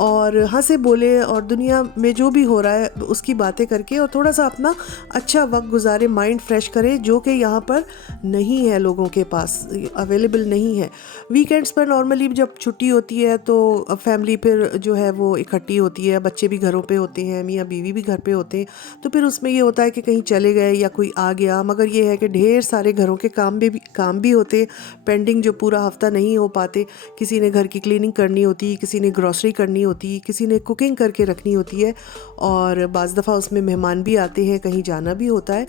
اور ہنسے بولے اور دنیا میں جو بھی ہو رہا ہے اس کی باتیں کر کے اور تھوڑا سا اپنا اچھا وقت گزارے، مائنڈ فریش کرے، جو کہ یہاں پر نہیں ہے، لوگوں کے پاس اویلیبل نہیں ہے۔ ویکینڈز پر نارملی جب چھٹی ہوتی ہے تو فیملی پھر جو ہے وہ اکٹھی ہوتی ہے، بچے بھی گھروں پہ ہوتے ہیں، میاں بیوی بھی گھر پہ ہوتے ہیں، تو پھر اس میں یہ ہوتا ہے کہ کہیں چلے گئے یا کوئی آ گیا، مگر یہ ہے کہ ڈھیر سارے گھروں کے کام بھی ہوتے پینڈنگ، جو پورا ہفتہ نہیں ہو پاتے۔ کسی نے گھر کی کلیننگ کرنی ہوتی، کسی نے گروسری کرنی ہوتی، کسی نے کوکنگ کر کے رکھنی ہوتی ہے، اور بعض دفعہ اس میں مہمان بھی آتے ہیں، کہیں جانا بھی ہوتا ہے۔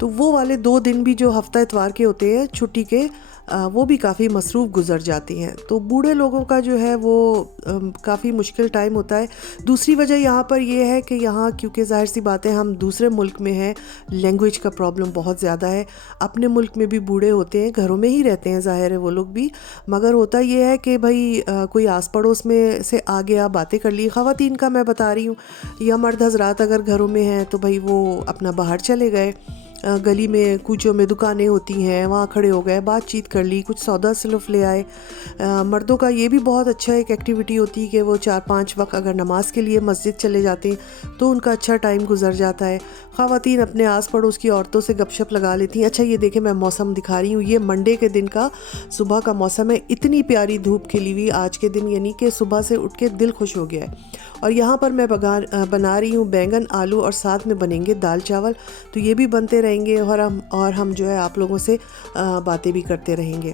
تو وہ والے 2 دن بھی جو ہفتہ اتوار کے ہوتے ہیں چھٹی کے، وہ بھی کافی مصروف گزر جاتے ہیں۔ تو بوڑھے لوگوں کا جو ہے وہ کافی مشکل ٹائم ہوتا ہے۔ دوسری وجہ یہاں پر یہ ہے کہ یہاں کیونکہ ظاہر سی بات ہے ہم دوسرے ملک میں ہیں، لینگویج کا پرابلم بہت زیادہ ہے۔ اپنے ملک میں بھی بوڑھے ہوتے ہیں، گھروں میں ہی رہتے ہیں، ظاہر ہے وہ لوگ بھی، مگر ہوتا یہ ہے کہ بھائی کوئی آس پڑوس میں سے آ گیا، باتیں کر لی۔ خواتین کا میں بتا رہی ہوں، یا مرد حضرات اگر گھروں میں ہیں تو بھائی وہ اپنا باہر چلے گئے، گلی میں کوچوں میں دکانیں ہوتی ہیں، وہاں کھڑے ہو گئے، بات چیت کر لی، کچھ سودا سلف لے آئے۔ مردوں کا یہ بھی بہت اچھا ایک ایکٹیویٹی ہوتی ہے کہ وہ 4-5 وقت اگر نماز کے لیے مسجد چلے جاتے ہیں تو ان کا اچھا ٹائم گزر جاتا ہے۔ خواتین اپنے آس پڑوس کی عورتوں سے گپ شپ لگا لیتی ہیں۔ اچھا یہ دیکھیں میں موسم دکھا رہی ہوں، یہ منڈے کے دن کا صبح کا موسم ہے، اتنی پیاری دھوپ کھلی ہوئی آج کے دن، یعنی کہ صبح سے اٹھ کے دل خوش ہو گیا ہے۔ اور یہاں پر میں بنا رہی ہوں بینگن آلو، اور ساتھ میں بنیں گے دال چاول، تو یہ بھی بنتے رہیں گے اور ہم جو ہے آپ لوگوں سے باتیں بھی کرتے رہیں گے۔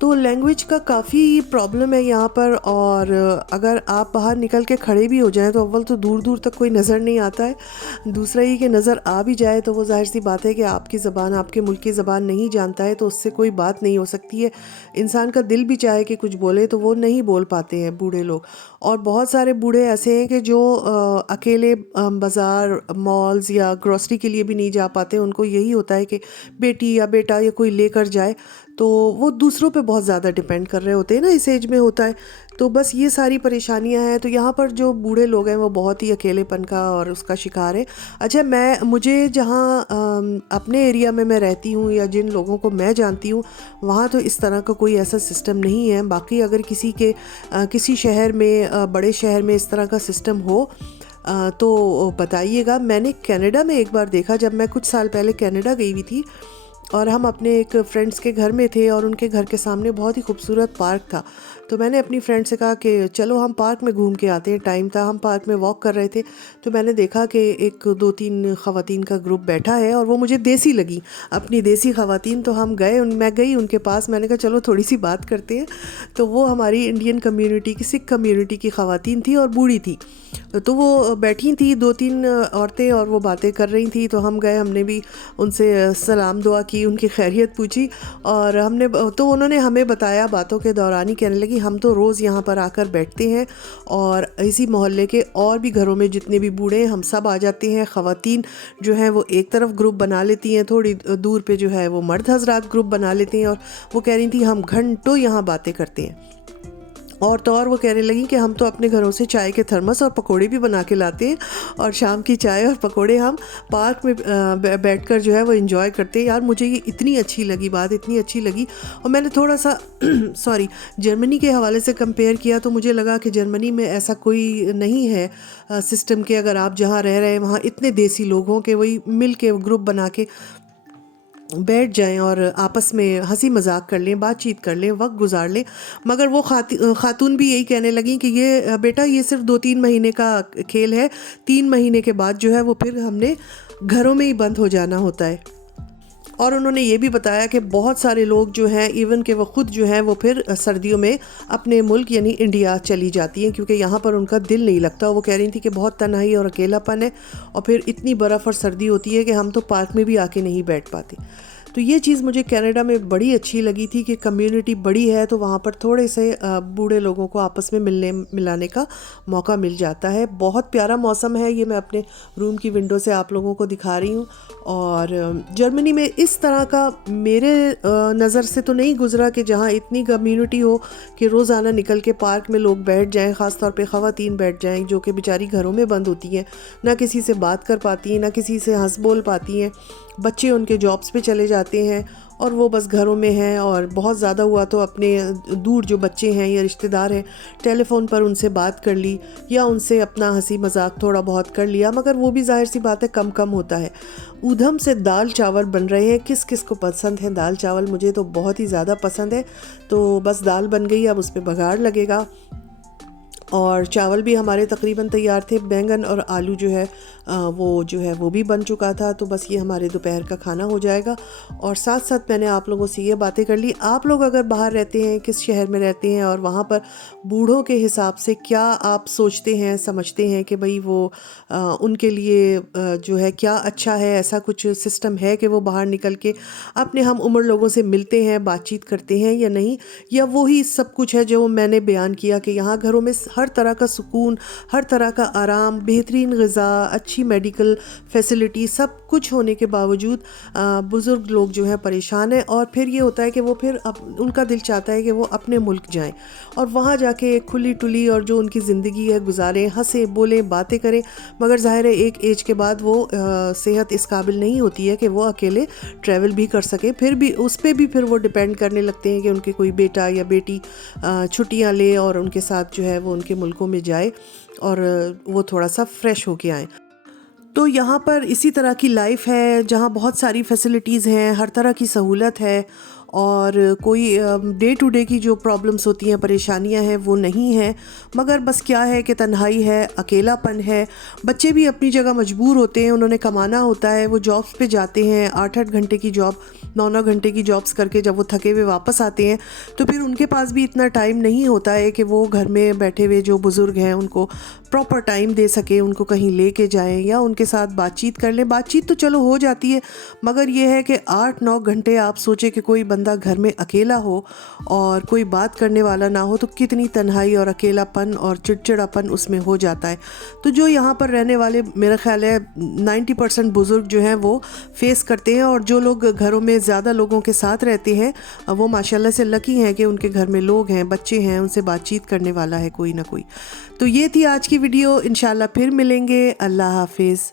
تو لینگویج کا کافی پرابلم ہے یہاں پر، اور اگر آپ باہر نکل کے کھڑے بھی ہو جائیں تو اول تو دور دور تک کوئی نظر نہیں آتا ہے، دوسرا یہ کہ نظر آ بھی جائے تو وہ ظاہر سی بات ہے کہ آپ کی زبان، آپ کے ملک کی زبان نہیں جانتا ہے تو اس سے کوئی بات نہیں ہو سکتی ہے۔ انسان کا دل بھی چاہے کہ کچھ بولے تو وہ نہیں بول پاتے ہیں بوڑھے لوگ۔ اور بہت سارے بوڑھے ایسے ہیں کہ جو اکیلے بازار، مالز یا گروسری کے لیے بھی نہیں جا پاتے، ان کو یہی ہوتا ہے کہ بیٹی یا بیٹا یا کوئی لے کر جائے، تو وہ دوسروں پہ بہت زیادہ ڈیپینڈ کر رہے ہوتے ہیں نا، اس ایج میں ہوتا ہے۔ تو بس یہ ساری پریشانیاں ہیں۔ تو یہاں پر جو بوڑھے لوگ ہیں وہ بہت ہی اکیلے پن کا اور اس کا شکار ہے۔ اچھا مجھے جہاں اپنے ایریا میں رہتی ہوں یا جن لوگوں کو میں جانتی ہوں، وہاں تو اس طرح کا کوئی ایسا سسٹم نہیں ہے۔ باقی اگر کسی شہر میں، بڑے شہر میں اس طرح کا سسٹم ہو تو بتائیے گا۔ میں نے کینیڈا میں ایک بار دیکھا، جب میں کچھ سال پہلے کینیڈا گئی ہوئی تھی، اور ہم اپنے ایک فرینڈس کے گھر میں تھے، اور ان کے گھر کے سامنے بہت ہی خوبصورت پارک تھا۔ تو میں نے اپنی فرینڈ سے کہا کہ چلو ہم پارک میں گھوم کے آتے ہیں، ٹائم تھا، ہم پارک میں واک کر رہے تھے، تو میں نے دیکھا کہ 1-2-3 خواتین کا گروپ بیٹھا ہے، اور وہ مجھے دیسی لگی، اپنی دیسی خواتین۔ تو میں گئی ان کے پاس، میں نے کہا چلو تھوڑی سی بات کرتے ہیں۔ تو وہ ہماری انڈین کمیونٹی کی، سکھ کمیونٹی کی خواتین تھی اور بوڑھی تھی، تو وہ بیٹھی تھیں 2-3 عورتیں، اور وہ باتیں کر رہی تھیں۔ تو ہم گئے، ہم نے بھی ان سے سلام دعا کی، ان کی خیریت پوچھی، اور تو انہوں نے ہمیں بتایا، باتوں کے دوران ہی کہنے لگی ہم تو روز یہاں پر آ کر بیٹھتے ہیں، اور اسی محلے کے اور بھی گھروں میں جتنے بھی بوڑھے ہیں ہم سب آ جاتے ہیں۔ خواتین جو ہیں وہ ایک طرف گروپ بنا لیتی ہیں، تھوڑی دور پہ جو ہے وہ مرد حضرات گروپ بنا لیتے ہیں، اور وہ کہہ رہی تھیں ہم گھنٹوں یہاں باتیں کرتے ہیں۔ اور تو اور وہ کہنے لگیں کہ ہم تو اپنے گھروں سے چائے کے تھرمس اور پکوڑے بھی بنا کے لاتے ہیں، اور شام کی چائے اور پکوڑے ہم پارک میں بیٹھ کر جو ہے وہ انجوائے کرتے ہیں۔ یار مجھے یہ اتنی اچھی لگی بات، اتنی اچھی لگی۔ اور میں نے تھوڑا سا جرمنی کے حوالے سے کمپیئر کیا، تو مجھے لگا کہ جرمنی میں ایسا کوئی نہیں ہے سسٹم کہ اگر آپ جہاں رہ رہے ہیں وہاں اتنے دیسی لوگ ہوں کہ وہی مل کے گروپ بنا کے بیٹھ جائیں اور آپس میں ہنسی مذاق کر لیں، بات چیت کر لیں، وقت گزار لیں۔ مگر وہ خاتون بھی یہی کہنے لگیں کہ یہ بیٹا یہ صرف 2-3 مہینے کا کھیل ہے، 3 مہینے کے بعد جو ہے وہ پھر ہم نے گھروں میں ہی بند ہو جانا ہوتا ہے۔ اور انہوں نے یہ بھی بتایا کہ بہت سارے لوگ جو ہیں، ایون کہ وہ خود جو ہیں وہ پھر سردیوں میں اپنے ملک یعنی انڈیا چلی جاتی ہیں، کیونکہ یہاں پر ان کا دل نہیں لگتا۔ وہ کہہ رہی تھی کہ بہت تنہائی اور اکیلا پن ہے، اور پھر اتنی برف اور سردی ہوتی ہے کہ ہم تو پارک میں بھی آ کے نہیں بیٹھ پاتے۔ تو یہ چیز مجھے کینیڈا میں بڑی اچھی لگی تھی کہ کمیونٹی بڑی ہے، تو وہاں پر تھوڑے سے بوڑھے لوگوں کو آپس میں ملانے کا موقع مل جاتا ہے۔ بہت پیارا موسم ہے، یہ میں اپنے روم کی ونڈو سے آپ لوگوں کو دکھا رہی ہوں۔ اور جرمنی میں اس طرح کا میرے نظر سے تو نہیں گزرا کہ جہاں اتنی کمیونٹی ہو کہ روزانہ نکل کے پارک میں لوگ بیٹھ جائیں، خاص طور پہ خواتین بیٹھ جائیں جو کہ بیچاری گھروں میں بند ہوتی ہیں، نہ کسی سے بات کر پاتی ہیں، نہ کسی سے ہنس بول پاتی ہیں، بچے ان کے جابس پہ چلے جاتے ہیں، اور وہ بس گھروں میں ہیں، اور بہت زیادہ ہوا تو اپنے دور جو بچے ہیں یا رشتہ دار ہیں ٹیلی فون پر ان سے بات کر لی یا ان سے اپنا ہنسی مذاق تھوڑا بہت کر لیا، مگر وہ بھی ظاہر سی بات ہے کم ہوتا ہے۔ ادھم سے دال چاول بن رہے ہیں، کس کس کو پسند ہے دال چاول؟ مجھے تو بہت ہی زیادہ پسند ہے۔ تو بس دال بن گئی، اب اس پہ بگھار لگے گا، اور چاول بھی ہمارے تقریباً تیار تھے۔ بینگن اور آلو جو ہے وہ بھی بن چکا تھا، تو بس یہ ہمارے دوپہر کا کھانا ہو جائے گا۔ اور ساتھ ساتھ میں نے آپ لوگوں سے یہ باتیں کر لی، آپ لوگ اگر باہر رہتے ہیں، کس شہر میں رہتے ہیں، اور وہاں پر بوڑھوں کے حساب سے کیا آپ سوچتے ہیں، سمجھتے ہیں کہ بھئی وہ ان کے لیے جو ہے کیا اچھا ہے، ایسا کچھ سسٹم ہے کہ وہ باہر نکل کے اپنے ہم عمر لوگوں سے ملتے ہیں، بات چیت کرتے ہیں یا نہیں، یا وہی سب کچھ ہے جو میں نے بیان کیا کہ یہاں گھروں میں ہر طرح کا سکون، ہر طرح کا آرام، بہترین غذا، اچھی میڈیکل فیسلٹی، سب کچھ ہونے کے باوجود بزرگ لوگ جو ہیں پریشان ہیں، اور پھر یہ ہوتا ہے کہ وہ پھر ان کا دل چاہتا ہے کہ وہ اپنے ملک جائیں اور وہاں جا کے ایک کھلی ٹلی اور جو ان کی زندگی ہے گزاریں، ہنسیں بولیں باتیں کریں، مگر ظاہر ہے ایک ایج کے بعد وہ صحت اس قابل نہیں ہوتی ہے کہ وہ اکیلے ٹریول بھی کر سکیں، پھر بھی اس پہ بھی پھر وہ ڈیپینڈ کرنے لگتے ہیں کہ ان کے کوئی بیٹا یا بیٹی چھٹیاں لے اور ان کے ساتھ جو ہے وہ ان کے ملکوں میں جائے اور وہ تھوڑا سا فریش ہو کے آئیں۔ تو یہاں پر اسی طرح کی لائف ہے جہاں بہت ساری فیسلٹیز ہیں، ہر طرح کی سہولت ہے، اور کوئی ڈے ٹو ڈے کی جو پرابلمس ہوتی ہیں، پریشانیاں ہیں، وہ نہیں ہیں، مگر بس کیا ہے کہ تنہائی ہے، اکیلا پن ہے۔ بچے بھی اپنی جگہ مجبور ہوتے ہیں، انہوں نے کمانا ہوتا ہے، وہ جابس پہ جاتے ہیں، 8-8 گھنٹے کی جاب، 9-9 گھنٹے کی جابس کر کے جب وہ تھکے ہوئے واپس آتے ہیں تو پھر ان کے پاس بھی اتنا ٹائم نہیں ہوتا ہے کہ وہ گھر میں بیٹھے ہوئے جو بزرگ ہیں ان کو پراپر ٹائم دے سکیں، ان کو کہیں لے کے جائیں یا ان کے ساتھ بات چیت کر لیں۔ بات چیت تو چلو ہو جاتی ہے، مگر یہ ہے کہ 8-9 گھنٹے آپ سوچیں کہ کوئی بندہ گھر میں اکیلا ہو اور کوئی بات کرنے والا نہ ہو تو کتنی تنہائی اور اکیلا پن اور چڑچڑا پن اس میں ہو جاتا ہے۔ تو جو یہاں پر رہنے والے میرا خیال ہے 90% بزرگ جو ہیں وہ فیس کرتے ہیں، اور جو لوگ گھروں میں زیادہ لوگوں کے ساتھ رہتے ہیں وہ ماشاءاللہ سے لکی ہیں کہ ان کے گھر میں لوگ ہیں، بچے ہیں، ان سے بات چیت کرنے والا ہے کوئی نہ کوئی۔ تو یہ تھی آج کی ویڈیو، انشاءاللہ پھر ملیں گے، اللہ حافظ۔